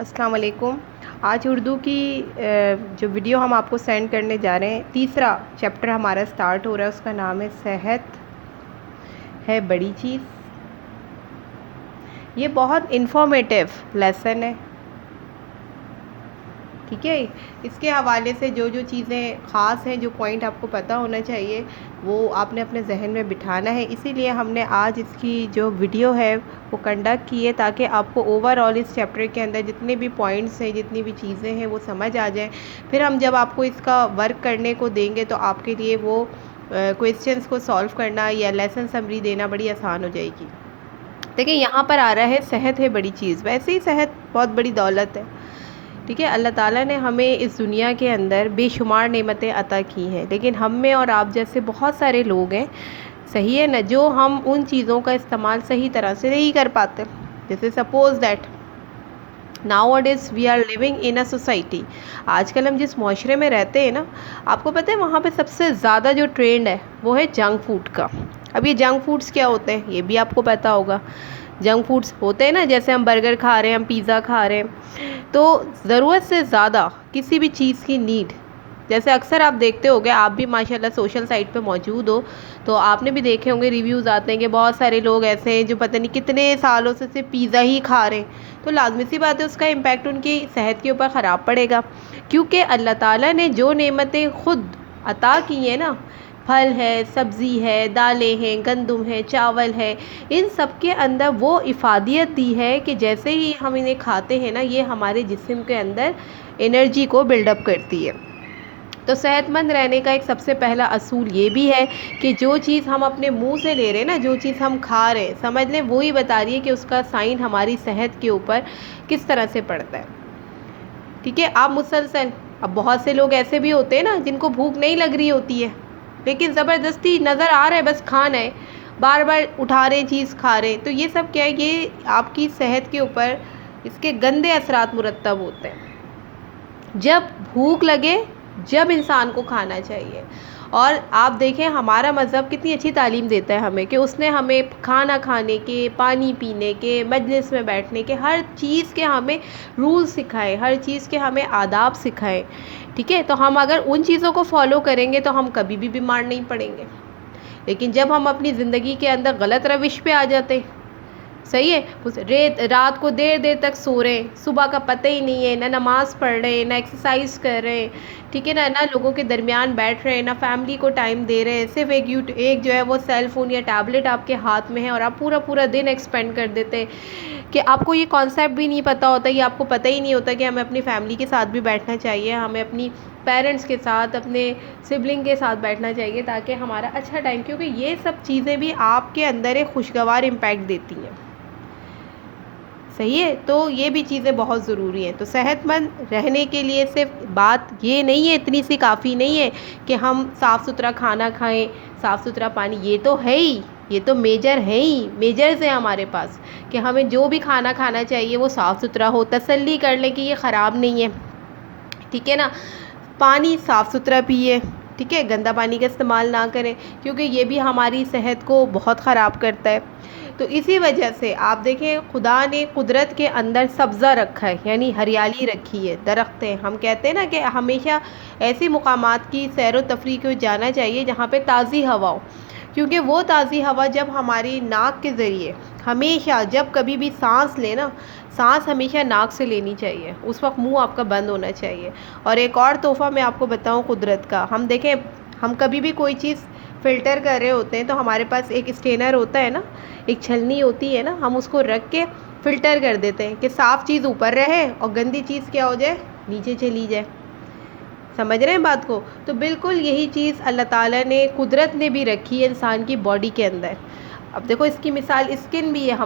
السلام علیکم۔ آج اردو کی جو ویڈیو ہم آپ کو سینڈ کرنے جا رہے ہیں، تیسرا چیپٹر ہمارا سٹارٹ ہو رہا ہے، اس کا نام ہے صحت ہے بڑی چیز۔ یہ بہت انفارمیٹیو لیسن ہے، ٹھیک ہے۔ اس کے حوالے سے جو چیزیں خاص ہیں، جو پوائنٹ آپ کو پتہ ہونا چاہیے، وہ آپ نے اپنے ذہن میں بٹھانا ہے۔ اسی لیے ہم نے آج اس کی جو ویڈیو ہے وہ کنڈکٹ کی ہے، تاکہ آپ کو اوور آل اس چیپٹر کے اندر جتنے بھی پوائنٹس ہیں، جتنی بھی چیزیں ہیں، وہ سمجھ آ جائیں۔ پھر ہم جب آپ کو اس کا ورک کرنے کو دیں گے تو آپ کے لیے وہ کوئسچنس کو سالو کرنا یا لیسن سمری دینا بڑی آسان ہو جائے گی۔ دیکھیں یہاں پر آ رہا ہے صحت ہے بڑی چیز۔ ویسے ہی صحت بہت بڑی دولت ہے، ٹھیک ہے۔ اللہ تعالیٰ نے ہمیں اس دنیا کے اندر بے شمار نعمتیں عطا کی ہیں، لیکن ہم میں اور آپ جیسے بہت سارے لوگ ہیں، صحیح ہے نا، جو ہم ان چیزوں کا استعمال صحیح طرح سے نہیں کر پاتے۔ جیسے suppose that nowadays we are living in a society. آج کل ہم جس معاشرے میں رہتے ہیں نا، آپ کو پتہ ہے وہاں پہ سب سے زیادہ جو ٹرینڈ ہے وہ ہے جنک فوڈ کا۔ اب یہ جنک فوڈس کیا ہوتے ہیں یہ بھی آپ کو پتہ ہوگا۔ جنک فوڈس ہوتے ہیں نا، جیسے ہم برگر کھا رہے ہیں، ہم پیزا کھا رہے ہیں، تو ضرورت سے زیادہ کسی بھی چیز کی نیڈ، جیسے اکثر آپ دیکھتے ہوگے، آپ بھی ماشاءاللہ سوشل سائٹ پہ موجود ہو تو آپ نے بھی دیکھے ہوں گے، ریویوز آتے ہیں کہ بہت سارے لوگ ایسے ہیں جو پتہ نہیں کتنے سالوں سے صرف پیزا ہی کھا رہے ہیں، تو لازمی سی بات ہے اس کا امپیکٹ ان کی صحت کے اوپر خراب پڑے گا، کیونکہ اللہ تعالیٰ نے جو نعمتیں خود عطا کی ہیں نا، پھل ہے، سبزی ہے، دالیں ہیں، گندم ہے، چاول ہے، ان سب کے اندر وہ افادیت دی ہے کہ جیسے ہی ہم انہیں کھاتے ہیں نا، یہ ہمارے جسم کے اندر انرجی کو بلڈ اپ کرتی ہے۔ تو صحت مند رہنے کا ایک سب سے پہلا اصول یہ بھی ہے کہ جو چیز ہم اپنے منہ سے لے رہے ہیں نا، جو چیز ہم کھا رہے ہیں، سمجھ لیں وہی بتا رہی ہے کہ اس کا سائن ہماری صحت کے اوپر کس طرح سے پڑتا ہے، ٹھیک ہے۔ آپ مسلسل، اب بہت سے لوگ ایسے بھی ہوتے ہیں نا جن کو بھوک نہیں لگ رہی ہوتی ہے، لیکن زبردستی نظر آ رہا ہے بس کھانا ہے، بار بار اٹھا رہے چیز کھا رہے، تو یہ سب کیا ہے، یہ آپ کی صحت کے اوپر اس کے گندے اثرات مرتب ہوتے ہیں۔ جب بھوک لگے جب انسان کو کھانا چاہیے، اور آپ دیکھیں ہمارا مذہب کتنی اچھی تعلیم دیتا ہے ہمیں، کہ اس نے ہمیں کھانا کھانے کے، پانی پینے کے، مجلس میں بیٹھنے کے، ہر چیز کے ہمیں رول سکھائے، ہر چیز کے ہمیں آداب سکھائے، ٹھیک ہے۔ تو ہم اگر ان چیزوں کو فالو کریں گے تو ہم کبھی بھی بیمار نہیں پڑیں گے، لیکن جب ہم اپنی زندگی کے اندر غلط روش پہ آ جاتے ہیں، صحیح ہے، رات کو دیر دیر تک سو رہے ہیں، صبح کا پتہ ہی نہیں ہے، نہ نماز پڑھ رہے ہیں، نہ ایکسرسائز کر رہے ہیں، ٹھیک ہے نا، نہ لوگوں کے درمیان بیٹھ رہے ہیں، نہ فیملی کو ٹائم دے رہے ہیں، صرف ایک جو ہے وہ سیل فون یا ٹیبلٹ آپ کے ہاتھ میں ہے، اور آپ پورا دن ایکسپینڈ کر دیتے ہیں کہ آپ کو یہ کانسیپٹ بھی نہیں پتہ ہوتا، یہ آپ کو پتہ ہی نہیں ہوتا کہ ہمیں اپنی فیملی کے ساتھ بھی بیٹھنا چاہیے، ہمیں اپنی پیرنٹس کے ساتھ، اپنے سبلنگ کے ساتھ بیٹھنا چاہیے، تاکہ ہمارا اچھا ٹائم، کیونکہ یہ سب چیزیں بھی آپ کے اندر ایک خوشگوار امپیکٹ دیتی ہیں، صحیح ہے۔ تو یہ بھی چیزیں بہت ضروری ہیں۔ تو صحت مند رہنے کے لیے صرف بات یہ نہیں ہے، اتنی سی کافی نہیں ہے کہ ہم صاف ستھرا کھانا کھائیں، صاف ستھرا پانی، یہ تو ہے ہی، یہ تو میجرز ہیں ہمارے پاس، کہ ہمیں جو بھی کھانا کھانا چاہیے وہ صاف ستھرا ہو، تسلی کر لیں کہ یہ خراب نہیں ہے، ٹھیک ہے نا۔ پانی صاف ستھرا پیے، ٹھیک ہے، گندا پانی کا استعمال نہ کریں، کیونکہ یہ بھی ہماری صحت کو بہت خراب کرتا ہے۔ تو اسی وجہ سے آپ دیکھیں خدا نے قدرت کے اندر سبزہ رکھا ہے، یعنی ہریالی رکھی ہے، درخت ہیں، ہم کہتے ہیں نا کہ ہمیشہ ایسے مقامات کی سیر و تفریح کو جانا چاہیے جہاں پہ تازی ہوا ہو، کیونکہ وہ تازی ہوا جب ہماری ناک کے ذریعے، ہمیشہ جب کبھی بھی سانس لیں نا، سانس ہمیشہ ناک سے لینی چاہیے، اس وقت منہ آپ کا بند ہونا چاہیے۔ اور ایک اور تحفہ میں آپ کو بتاؤں قدرت کا، ہم دیکھیں ہم کبھی بھی کوئی چیز فلٹر کر رہے ہوتے ہیں تو ہمارے پاس ایک اسٹینر ہوتا ہے نا، ایک چھلنی ہوتی ہے نا، ہم اس کو رکھ کے فلٹر کر دیتے ہیں کہ صاف چیز اوپر رہے اور گندی چیز کیا ہو جائے، نیچے چلی جائے، سمجھ رہے ہیں بات کو۔ تو بالکل یہی چیز اللہ تعالیٰ نے، قدرت نے بھی رکھی ہے انسان کی باڈی کے اندر۔ اب دیکھو اس کی مثال اسکن بھی ہے،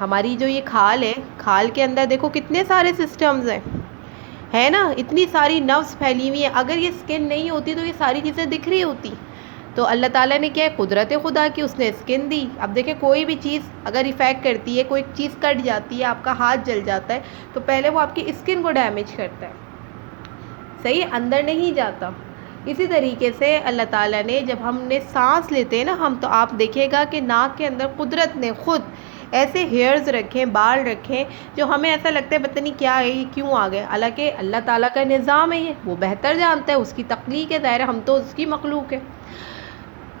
ہماری جو یہ کھال ہے، کھال کے اندر دیکھو کتنے سارے سسٹمز ہیں، ہے نا، اتنی ساری نروز پھیلی ہوئی ہیں، اگر یہ اسکن نہیں ہوتی تو یہ ساری چیزیں دکھ رہی ہوتی۔ تو اللہ تعالیٰ نے کیا ہے، قدرت خدا کی، اس نے اسکن دی۔ اب دیکھیں کوئی بھی چیز اگر ایفیکٹ کرتی ہے، کوئی چیز کٹ جاتی ہے، آپ کا ہاتھ جل جاتا ہے، تو پہلے وہ آپ کی اسکن کو ڈیمیج کرتا ہے، صحیح، اندر نہیں جاتا۔ اسی طریقے سے اللہ تعالیٰ نے، جب ہم نے سانس لیتے ہیں نا ہم، تو آپ دیکھے گا کہ ناک کے اندر قدرت نے خود ایسے ہیئرز رکھیں، بال رکھیں جو ہمیں ایسا لگتا ہے پتہ نہیں کیا ہے، یہ کیوں آ گئے، حالانکہ اللہ تعالیٰ کا نظام ہے، یہ وہ بہتر جانتا ہے، اس کی تخلیق ہے، ظاہر ہم تو اس کی مخلوق ہے۔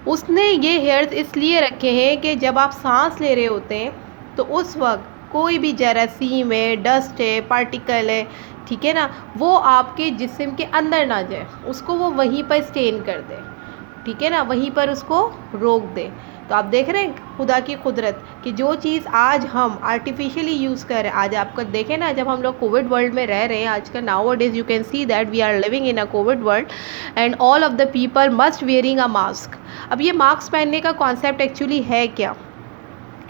اس نے یہ ہیئرز اس لیے رکھے ہیں کہ جب آپ سانس لے رہے ہوتے ہیں تو اس وقت کوئی بھی جراثیم ہے، ڈسٹ ہے، پارٹیکل ہے، ٹھیک ہے نا، وہ آپ کے جسم کے اندر نہ جائے، اس کو وہ وہیں پر اسٹین کر دے، ٹھیک ہے نا، وہیں پر اس کو روک دے۔ تو آپ دیکھ رہے ہیں خدا کی قدرت کہ جو چیز آج ہم آرٹیفیشلی یوز کر رہے ہیں، آج آپ کو دیکھیں نا، جب ہم لوگ کووڈ ورلڈ میں رہ رہے ہیں آج کل، now days you can see that we are living in a covid world and all of the people must wearing a mask. اب یہ ماسک پہننے کا کانسیپٹ ایکچولی ہے کیا؟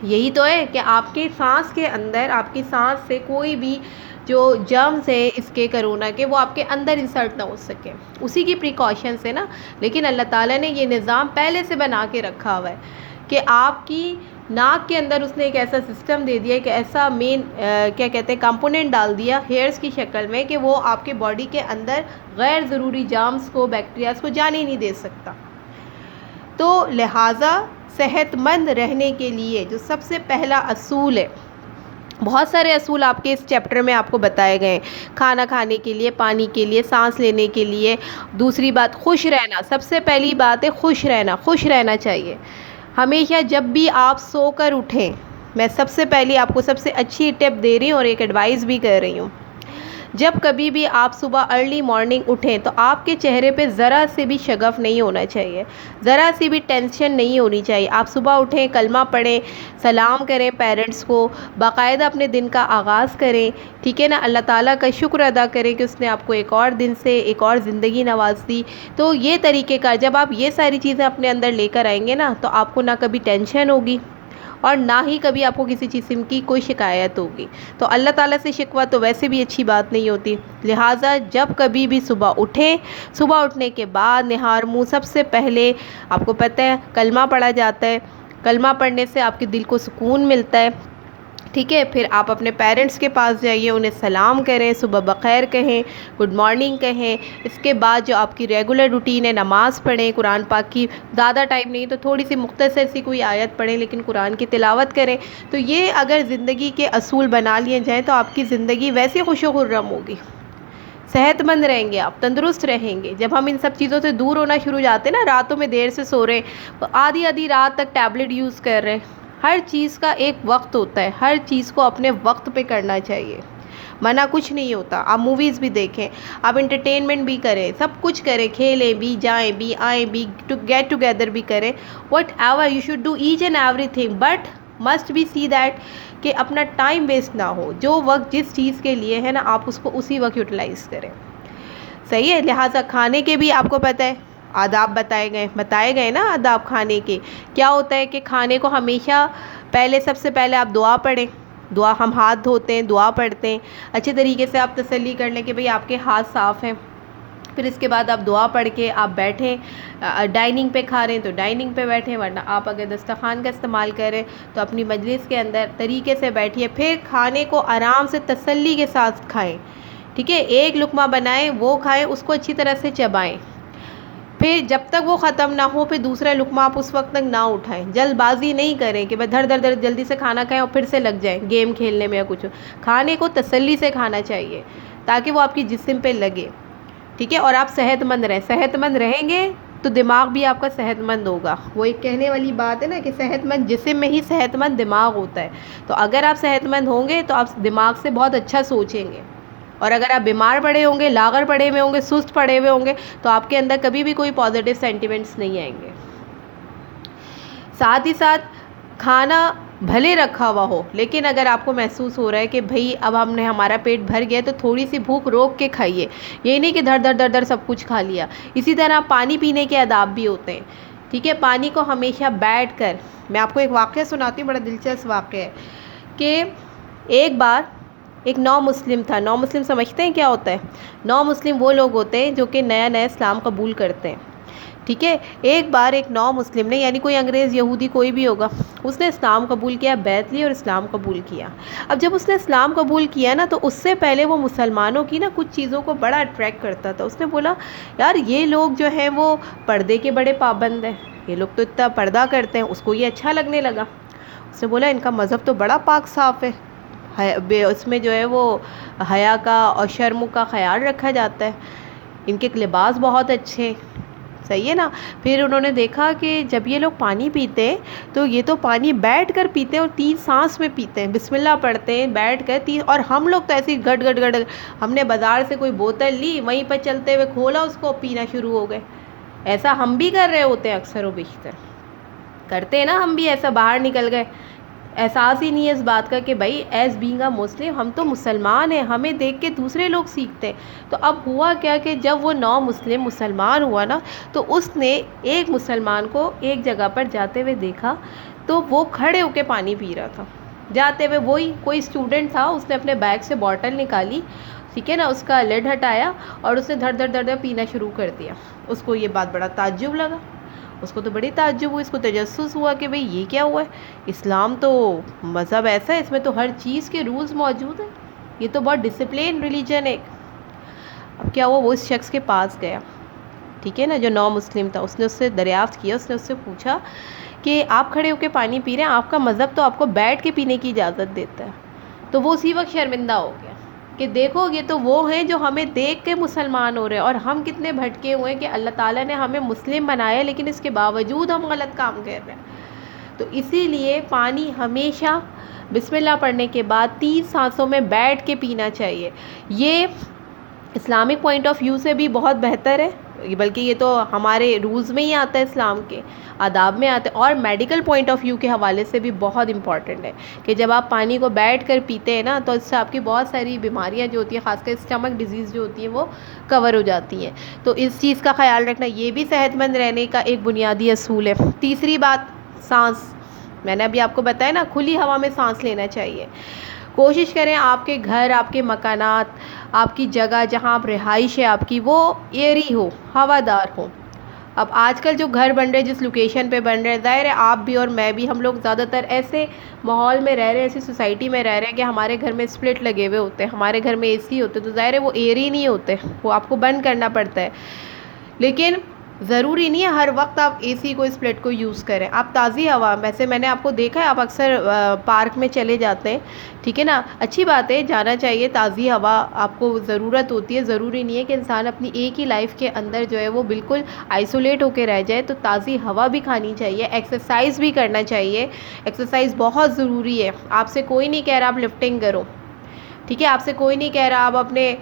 یہی تو ہے کہ آپ کے سانس کے اندر، آپ کی سانس سے کوئی بھی جو جرمز ہے اس کے کرونا کے، وہ آپ کے اندر انسرٹ نہ ہو سکے، اسی کی پریکاشنس ہے نا۔ لیکن اللہ تعالیٰ نے یہ نظام پہلے سے بنا کے رکھا ہوا ہے کہ آپ کی ناک کے اندر اس نے ایک ایسا سسٹم دے دیا، کہ ایسا مین کیا کہتے ہیں کمپوننٹ ڈال دیا ہیئرز کی شکل میں، کہ وہ آپ کے باڈی کے اندر غیر ضروری جرمز کو، بیکٹیریاز کو جانے ہی نہیں دے سکتا۔ تو لہٰذا صحت مند رہنے کے لیے جو سب سے پہلا اصول ہے، بہت سارے اصول آپ کے اس چیپٹر میں آپ کو بتائے گئے ہیں، کھانا کھانے کے لیے، پانی کے لیے، سانس لینے کے لیے۔ دوسری بات خوش رہنا، سب سے پہلی بات ہے خوش رہنا، خوش رہنا چاہیے ہمیشہ۔ جب بھی آپ سو کر اٹھیں، میں سب سے پہلی آپ کو سب سے اچھی ٹپ دے رہی ہوں اور ایک ایڈوائز بھی کر رہی ہوں، جب کبھی بھی آپ صبح ارلی مارننگ اٹھیں تو آپ کے چہرے پہ ذرا سے بھی شگف نہیں ہونا چاہیے، ذرا سی بھی ٹینشن نہیں ہونی چاہیے۔ آپ صبح اٹھیں، کلمہ پڑھیں، سلام کریں پیرنٹس کو، باقاعدہ اپنے دن کا آغاز کریں، ٹھیک ہے نا، اللہ تعالیٰ کا شکر ادا کریں کہ اس نے آپ کو ایک اور دن سے ایک اور زندگی نواز دی۔ تو یہ طریقے کا جب آپ یہ ساری چیزیں اپنے اندر لے کر آئیں گے نا، تو آپ کو نہ کبھی ٹینشن ہوگی اور نہ ہی کبھی آپ کو کسی قسم کی کوئی شکایت ہوگی۔ تو اللہ تعالیٰ سے شکوہ تو ویسے بھی اچھی بات نہیں ہوتی، لہٰذا جب کبھی بھی صبح اٹھیں، صبح اٹھنے کے بعد نہار منہ سب سے پہلے آپ کو پتہ ہے کلمہ پڑھا جاتا ہے، کلمہ پڑھنے سے آپ کے دل کو سکون ملتا ہے، ٹھیک ہے۔ پھر آپ اپنے پیرنٹس کے پاس جائیے، انہیں سلام کریں، صبح بخیر کہیں، گڈ مارننگ کہیں۔ اس کے بعد جو آپ کی ریگولر روٹین ہے، نماز پڑھیں، قرآن پاک کی زیادہ ٹائم نہیں تو تھوڑی سی مختصر سی کوئی آیت پڑھیں، لیکن قرآن کی تلاوت کریں۔ تو یہ اگر زندگی کے اصول بنا لیے جائیں تو آپ کی زندگی ویسے خوش و خرم ہوگی، صحت مند رہیں گے آپ، تندرست رہیں گے۔ جب ہم ان سب چیزوں سے دور ہونا شروع ہو جاتے ہیں نا، راتوں میں دیر سے سو رہے ہیں، آدھی آدھی رات تک ٹیبلٹ یوز کر رہے ہیں، ہر چیز کا ایک وقت ہوتا ہے، ہر چیز کو اپنے وقت پہ کرنا چاہیے، منع کچھ نہیں ہوتا۔ آپ موویز بھی دیکھیں، آپ انٹرٹینمنٹ بھی کریں، سب کچھ کریں، کھیلیں بھی، جائیں بھی، آئیں بھی، گیٹ ٹوگیدر بھی کریں، whatever you should do each and everything, but must be see that کہ اپنا ٹائم ویسٹ نہ ہو، جو وقت جس چیز کے لیے ہے نا آپ اس کو اسی وقت یوٹیلائز کریں، صحیح ہے۔ لہٰذا کھانے کے بھی آپ کو پتہ ہے آداب بتائے گئے نا، آداب کھانے کے کیا ہوتا ہے کہ کھانے کو ہمیشہ پہلے سب سے پہلے آپ دعا پڑھیں، دعا ہم ہاتھ دھوتے ہیں، دعا پڑھتے ہیں، اچھے طریقے سے آپ تسلی کر لیں کہ بھئی آپ کے ہاتھ صاف ہیں۔ پھر اس کے بعد آپ دعا پڑھ کے آپ بیٹھیں، ڈائننگ پہ کھا رہے ہیں تو ڈائننگ پہ بیٹھیں، ورنہ آپ اگر دسترخوان کا استعمال کریں تو اپنی مجلس کے اندر طریقے سے بیٹھیے، پھر کھانے کو آرام سے تسلی کے ساتھ کھائیں، ٹھیک ہے۔ ایک لقمہ بنائیں، وہ کھائیں، اس کو اچھی طرح سے چبائیں، پھر جب تک وہ ختم نہ ہو پھر دوسرا لقمہ آپ اس وقت تک نہ اٹھائیں، جلد بازی نہیں کریں کہ بس دھڑ دھڑ دھڑ جلدی سے کھانا کھائیں اور پھر سے لگ جائیں گیم کھیلنے میں یا کچھ۔ کھانے کو تسلی سے کھانا چاہیے تاکہ وہ آپ کی جسم پہ لگے، ٹھیک ہے، اور آپ صحت مند رہیں۔ صحت مند رہیں گے تو دماغ بھی آپ کا صحت مند ہوگا، وہ ایک کہنے والی بات ہے نا کہ صحت مند جسم میں ہی صحت مند دماغ ہوتا ہے۔ تو اگر آپ صحت مند ہوں گے تو آپ دماغ سے بہت اچھا سوچیں گے، اور اگر آپ بیمار پڑے ہوں گے، لاغر پڑے ہوئے ہوں گے، سست پڑے ہوئے ہوں گے تو آپ کے اندر کبھی بھی کوئی پازیٹیو سینٹیمنٹس نہیں آئیں گے۔ ساتھ ہی ساتھ کھانا بھلے رکھا ہوا ہو، لیکن اگر آپ کو محسوس ہو رہا ہے کہ بھئی اب ہمارا پیٹ بھر گیا تو تھوڑی سی بھوک روک کے کھائیے، یہ نہیں کہ دھڑ دھڑ دھڑ دھڑ سب کچھ کھا لیا۔ اسی طرح پانی پینے کے آداب بھی ہوتے ہیں، ٹھیک ہے۔ پانی کو ہمیشہ بیٹھ کر، میں آپ کو ایک واقعہ سناتی ہوں، بڑا دلچسپ واقعہ ہے کہ ایک بار ایک نو مسلم تھا۔ نو مسلم سمجھتے ہیں کیا ہوتا ہے؟ نو مسلم وہ لوگ ہوتے ہیں جو کہ نیا اسلام قبول کرتے ہیں، ٹھیک ہے۔ ایک بار ایک نو مسلم نے، یعنی کوئی انگریز، یہودی، کوئی بھی ہوگا، اس نے اسلام قبول کیا، بیعت لی اور اسلام قبول کیا۔ اب جب اس نے اسلام قبول کیا نا تو اس سے پہلے وہ مسلمانوں کی نا کچھ چیزوں کو بڑا اٹریکٹ کرتا تھا۔ اس نے بولا یار یہ لوگ جو ہیں وہ پردے کے بڑے پابند ہیں، یہ لوگ تو اتنا پردہ کرتے ہیں، اس کو یہ اچھا لگنے لگا۔ اس نے بولا ان کا مذہب تو بڑا پاک صاف ہے، اس میں جو ہے وہ حیا کا اور شرم کا خیال رکھا جاتا ہے، ان کے لباس بہت اچھے، صحیح ہے نا۔ پھر انہوں نے دیکھا کہ جب یہ لوگ پانی پیتے ہیں تو یہ تو پانی بیٹھ کر پیتے ہیں اور 3 سانس میں پیتے ہیں، بسم اللہ پڑھتے ہیں بیٹھ کر 3، اور ہم لوگ تو ایسے گٹ گٹ گٹ، ہم نے بازار سے کوئی بوتل لی، وہیں پہ چلتے ہوئے کھولا اس کو، پینا شروع ہو گئے۔ ایسا ہم بھی کر رہے ہوتے ہیں، اکثر و بیشتر کرتے ہیں نا، ہم بھی ایسا باہر نکل گئے، احساس ہی نہیں ہے اس بات کا کہ بھائی ایز بینگ اے مسلم ہم تو مسلمان ہیں، ہمیں دیکھ کے دوسرے لوگ سیکھتے ہیں۔ تو اب ہوا کیا کہ جب وہ نو مسلم مسلمان ہوا نا، تو اس نے ایک مسلمان کو ایک جگہ پر جاتے ہوئے دیکھا، تو وہ کھڑے ہو کے پانی پی رہا تھا، جاتے ہوئے وہی کوئی اسٹوڈنٹ تھا، اس نے اپنے بیگ سے بوٹل نکالی، ٹھیک ہے نا، اس کا لڈ ہٹایا اور اس نے دھڑ دھڑ دھڑ پینا شروع کر دیا۔ اس کو یہ بات بڑا تعجب لگا، اس کو تو بڑی تعجب ہوئی، اس کو تجسس ہوا کہ بھئی یہ کیا ہوا ہے، اسلام تو مذہب ایسا ہے، اس میں تو ہر چیز کے رولز موجود ہیں، یہ تو بہت ڈسپلین ریلیجن ہے۔ اب کیا ہوا، وہ اس شخص کے پاس گیا، ٹھیک ہے نا، جو نو مسلم تھا، اس نے اس سے دریافت کیا، اس نے اس سے پوچھا کہ آپ کھڑے ہو کے پانی پی رہے ہیں، آپ کا مذہب تو آپ کو بیٹھ کے پینے کی اجازت دیتا ہے۔ تو وہ اسی وقت شرمندہ ہو گیا کہ دیکھو یہ تو وہ ہیں جو ہمیں دیکھ کے مسلمان ہو رہے ہیں، اور ہم کتنے بھٹکے ہوئے ہیں کہ اللہ تعالیٰ نے ہمیں مسلم بنایا لیکن اس کے باوجود ہم غلط کام کر رہے ہیں۔ تو اسی لیے پانی ہمیشہ بسم اللہ پڑھنے کے بعد 3 سانسوں میں بیٹھ کے پینا چاہیے۔ یہ اسلامک پوائنٹ آف ویو سے بھی بہت بہتر ہے، بلکہ یہ تو ہمارے رولز میں ہی آتا ہے، اسلام کے آداب میں آتا ہے، اور میڈیکل پوائنٹ آف ویو کے حوالے سے بھی بہت امپورٹنٹ ہے کہ جب آپ پانی کو بیٹھ کر پیتے ہیں نا، تو اس سے آپ کی بہت ساری بیماریاں جو ہوتی ہیں، خاص کر اسٹمک ڈیزیز جو ہوتی ہیں، وہ کور ہو جاتی ہیں۔ تو اس چیز کا خیال رکھنا، یہ بھی صحت مند رہنے کا ایک بنیادی اصول ہے۔ تیسری بات، سانس، میں نے ابھی آپ کو بتایا نا، کھلی ہوا میں سانس لینا چاہیے۔ کوشش کریں آپ کے گھر، آپ کے مکانات، آپ کی جگہ جہاں آپ رہائش ہے آپ کی، وہ ایئری ہو، ہوادار ہو۔ اب آج کل جو گھر بن رہے، جس لوکیشن پہ بن رہے، ظاہر ہے آپ بھی اور میں بھی، ہم لوگ زیادہ تر ایسے ماحول میں رہ رہے ہیں، ایسی سوسائٹی میں رہ رہے ہیں کہ ہمارے گھر میں اسپلٹ لگے ہوئے ہوتے ہیں، ہمارے گھر میں اے سی ہوتے، تو ظاہر ہے وہ ایئری نہیں ہوتے، وہ آپ کو بند کرنا پڑتا ہے۔ لیکن ضروری نہیں ہے ہر وقت آپ اے سی کو، اسپلٹ کو یوز کریں، آپ تازی ہوا، ویسے میں نے آپ کو دیکھا ہے آپ اکثر پارک میں چلے جاتے ہیں، ٹھیک ہے نا، اچھی بات ہے، جانا چاہیے، تازی ہوا آپ کو ضرورت ہوتی ہے، ضروری نہیں ہے کہ انسان اپنی ایک ہی لائف کے اندر جو ہے وہ بالکل آئسولیٹ ہو کے رہ جائے، تو تازی ہوا بھی کھانی چاہیے، ایکسرسائز بھی کرنا چاہیے، ایکسرسائز بہت ضروری ہے۔ آپ سے کوئی نہیں کہہ رہا آپ لفٹنگ کرو، ٹھیک ہے، آپ سے کوئی نہیں کہہ رہا آپ اپنے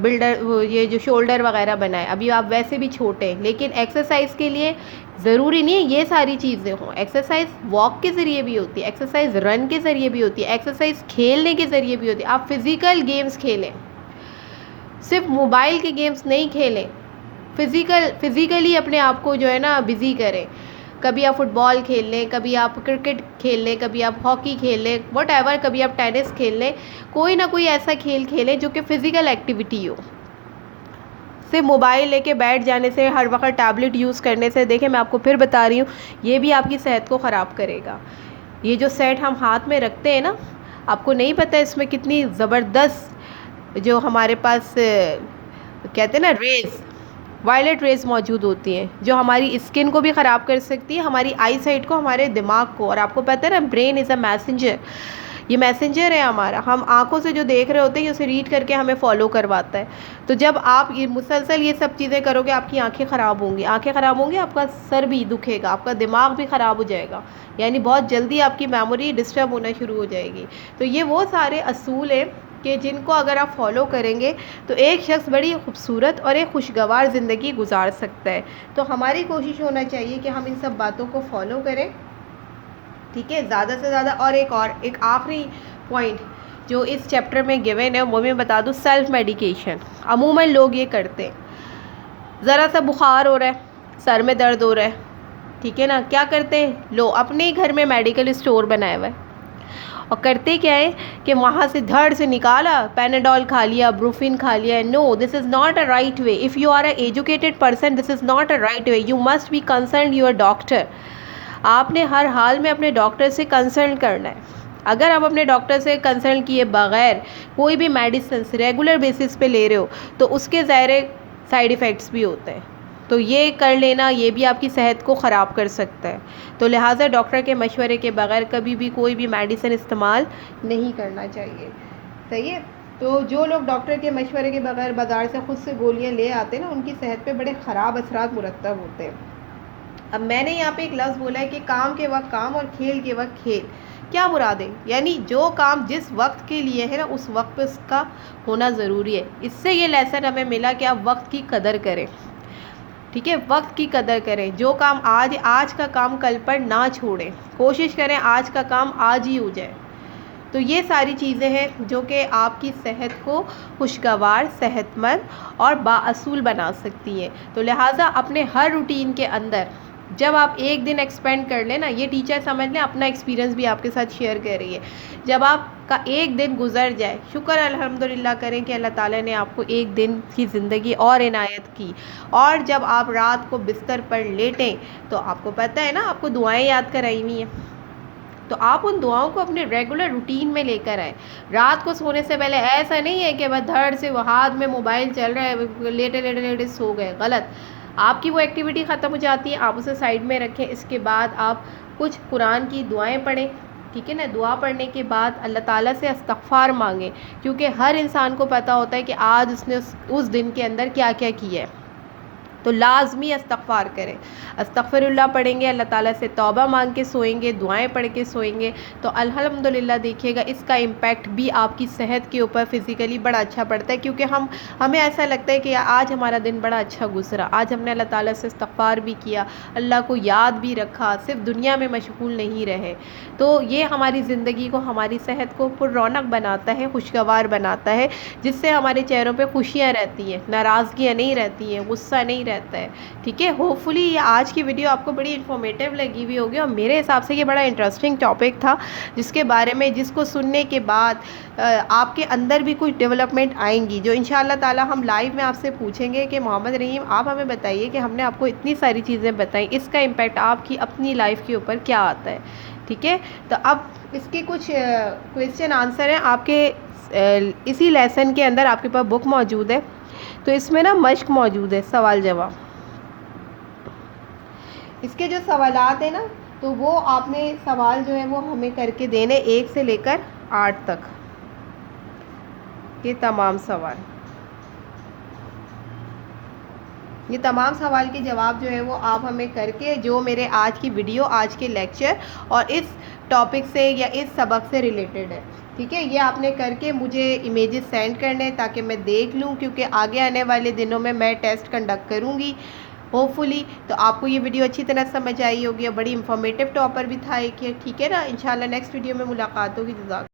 بلڈر، یہ جو شولڈر وغیرہ بنائیں، ابھی آپ ویسے بھی چھوٹے ہیں، لیکن ایکسرسائز کے لیے ضروری نہیں ہے یہ ساری چیزیں ہوں، ایکسرسائز واک کے ذریعے بھی ہوتی ہے، ایکسرسائز رن کے ذریعے بھی ہوتی ہے، ایکسرسائز کھیلنے کے ذریعے بھی ہوتی ہے، آپ فزیکل گیمز کھیلیں، صرف موبائل کے گیمز نہیں کھیلیں، فزیکلی اپنے آپ کو جو ہے نا بزی کریں، کبھی آپ فٹ بال کھیل لیں، کبھی آپ کرکٹ کھیل لیں، کبھی آپ ہاکی کھیل لیں، واٹ ایور، کبھی آپ ٹینس کھیل لیں، کوئی نہ کوئی ایسا کھیل کھیلیں جو کہ فزیکل ایکٹیویٹی ہو۔ صرف موبائل لے کے بیٹھ جانے سے، ہر وقت ٹیبلٹ یوز کرنے سے، دیکھیں میں آپ کو پھر بتا رہی ہوں، یہ بھی آپ کی صحت کو خراب کرے گا۔ یہ جو سیٹ ہم ہاتھ میں رکھتے ہیں نا، آپ کو نہیں پتہ اس میں کتنی زبردست جو ہمارے پاس کہتے ہیں نا ریز، وائلٹ ریز موجود ہوتی ہیں، جو ہماری اسکن کو بھی خراب کر سکتی ہے، ہماری آئی سائٹ کو، ہمارے دماغ کو، اور آپ کو پتہ ہے نا برین از اے میسنجر، یہ میسنجر ہے ہمارا، ہم آنکھوں سے جو دیکھ رہے ہوتے ہیں اسے ریڈ کر کے ہمیں فالو کرواتا ہے۔ تو جب آپ یہ مسلسل یہ سب چیزیں کرو گے، آپ کی آنکھیں خراب ہوں گی، آنکھیں خراب ہوں گی، آپ کا سر بھی دکھے گا، آپ کا دماغ بھی خراب ہو جائے گا، یعنی بہت جلدی آپ کی میموری ڈسٹرب ہونا شروع ہو جائے گی۔ تو یہ وہ سارے اصول ہیں کہ جن کو اگر آپ فالو کریں گے تو ایک شخص بڑی خوبصورت اور ایک خوشگوار زندگی گزار سکتا ہے۔ تو ہماری کوشش ہونا چاہیے کہ ہم ان سب باتوں کو فالو کریں، ٹھیک ہے، زیادہ سے زیادہ۔ اور ایک آخری پوائنٹ جو اس چیپٹر میں گیون ہے وہ میں بتا دوں، سیلف میڈیکیشن۔ عموماً لوگ یہ کرتے ہیں، ذرا سا بخار ہو رہا ہے، سر میں درد ہو رہا ہے، ٹھیک ہے نا، کیا کرتے ہیں لو اپنے گھر میں میڈیکل اسٹور بنایا ہوا ہے، اور کرتے کیا ہے کہ وہاں سے دھڑ سے نکالا، پیناڈول کھا لیا، بروفین کھا لیا۔ No, this is not a right way. If you are a educated person, this is not a right way, you must be concerned your doctor. آپ نے ہر حال میں اپنے ڈاکٹر سے کنسلٹ کرنا ہے۔ اگر آپ اپنے ڈاکٹر سے کنسلٹ کیے بغیر کوئی بھی میڈیسنس ریگولر بیسس پہ لے رہے ہو تو اس کے ظاہر سائیڈ ایفیکٹس بھی ہوتے ہیں، تو یہ کر لینا یہ بھی آپ کی صحت کو خراب کر سکتا ہے. تو لہٰذا ڈاکٹر کے مشورے کے بغیر کبھی بھی کوئی بھی میڈیسن استعمال نہیں کرنا چاہیے. صحیح ہے. تو جو لوگ ڈاکٹر کے مشورے کے بغیر بازار سے خود سے گولیاں لے آتے ہیں نا، ان کی صحت پہ بڑے خراب اثرات مرتب ہوتے ہیں. اب میں نے یہاں پہ ایک لفظ بولا ہے کہ کام کے وقت کام اور کھیل کے وقت کھیل. کیا مراد ہے؟ یعنی جو کام جس وقت کے لیے ہے نا، اس وقت پہ اس کا ہونا ضروری ہے. اس سے یہ لیسن ہمیں ملا کہ آپ وقت کی قدر کریں. ٹھیک ہے، وقت کی قدر کریں. جو کام آج کا کام کل پر نہ چھوڑیں. کوشش کریں آج کا کام آج ہی ہو جائے. تو یہ ساری چیزیں ہیں جو کہ آپ کی صحت کو خوشگوار، صحت مند اور بااصول بنا سکتی ہیں. تو لہٰذا اپنے ہر روٹین کے اندر جب آپ ایک دن ایکسپینڈ کر لیں نا، یہ ٹیچر سمجھ لیں اپنا ایکسپیرینس بھی آپ کے ساتھ شیئر کر رہی ہے. جب آپ کا ایک دن گزر جائے، شکر الحمدللہ کریں کہ اللہ تعالیٰ نے آپ کو ایک دن کی زندگی اور عنایت کی. اور جب آپ رات کو بستر پر لیٹیں تو آپ کو پتہ ہے نا، آپ کو دعائیں یاد کرائی ہوئی ہیں، تو آپ ان دعاؤں کو اپنے ریگولر روٹین میں لے کر آئیں. رات کو سونے سے پہلے ایسا نہیں ہے کہ بس دھڑ سے وہ ہاتھ میں موبائل چل رہا ہے، لیٹے لیٹے لیٹے سو گئے. غلط. آپ کی وہ ایکٹیویٹی ختم ہو جاتی ہے، آپ اسے سائڈ میں رکھیں. اس کے بعد آپ کچھ قرآن کی دعائیں پڑھیں. ٹھیک ہے نا. دعا پڑھنے کے بعد اللہ تعالیٰ سے استغفار مانگیں، کیونکہ ہر انسان کو پتہ ہوتا ہے کہ آج اس نے اس دن کے اندر کیا کیا کیا ہے. تو لازمی استغفار کریں. استغفر اللہ پڑھیں گے، اللہ تعالیٰ سے توبہ مانگ کے سوئیں گے، دعائیں پڑھ کے سوئیں گے، تو الحمدللہ دیکھیے گا اس کا امپیکٹ بھی آپ کی صحت کے اوپر فزیکلی بڑا اچھا پڑتا ہے. کیونکہ ہمیں ایسا لگتا ہے کہ آج ہمارا دن بڑا اچھا گزرا، آج ہم نے اللہ تعالیٰ سے استغفار بھی کیا، اللہ کو یاد بھی رکھا، صرف دنیا میں مشغول نہیں رہے. تو یہ ہماری زندگی کو، ہماری صحت کو پر رونق بناتا ہے، خوشگوار بناتا ہے، جس سے ہمارے چہروں پہ خوشیاں رہتی ہیں، ناراضگیاں نہیں رہتی ہیں، غصہ نہیں رہتا ہے. ٹھیک ہے. ہوپ فلی یہ آج کی ویڈیو آپ کو بڑی انفارمیٹیو لگی ہوئی ہوگی، اور میرے حساب سے یہ بڑا انٹرسٹنگ ٹاپک تھا، جس کے بارے میں جس کو سننے کے بعد آپ کے اندر بھی کچھ ڈیولپمنٹ آئیں گی، جو انشاءاللہ تعالی ہم لائیو میں آپ سے پوچھیں گے کہ محمد رحیم آپ ہمیں بتائیے کہ ہم نے آپ کو اتنی ساری چیزیں بتائیں، اس کا امپیکٹ آپ کی اپنی لائف کے اوپر کیا آتا ہے. ٹھیک ہے. تو اب اس کے کچھ کویسچن آنسر ہیں آپ کے اسی لیسن کے اندر. آپ کے پاس بک موجود ہے، تو اس میں نا مشق موجود ہے، سوال جواب. اس کے جو سوالات ہیں نا، تو وہ آپ نے سوال جو ہے وہ ہمیں کر کے دینے 1 سے لے کر 8 تک، یہ تمام سوال. یہ تمام سوال کے جواب جو ہے وہ آپ ہمیں کر کے، جو میرے آج کی ویڈیو، آج کے لیکچر اور اس ٹاپک سے یا اس سبق سے ریلیٹڈ ہے. ٹھیک ہے. یہ آپ نے کر کے مجھے امیجز سینڈ کرنے تاکہ میں دیکھ لوں، کیونکہ آگے آنے والے دنوں میں ٹیسٹ کنڈکٹ کروں گی ہوپ فلی. تو آپ کو یہ ویڈیو اچھی طرح سمجھ آئی ہوگی، اور بڑی انفارمیٹیو ٹاپر بھی تھا ایک. ٹھیک ہے نا. انشاءاللہ نیکسٹ ویڈیو میں ملاقات ہوگی. جزاک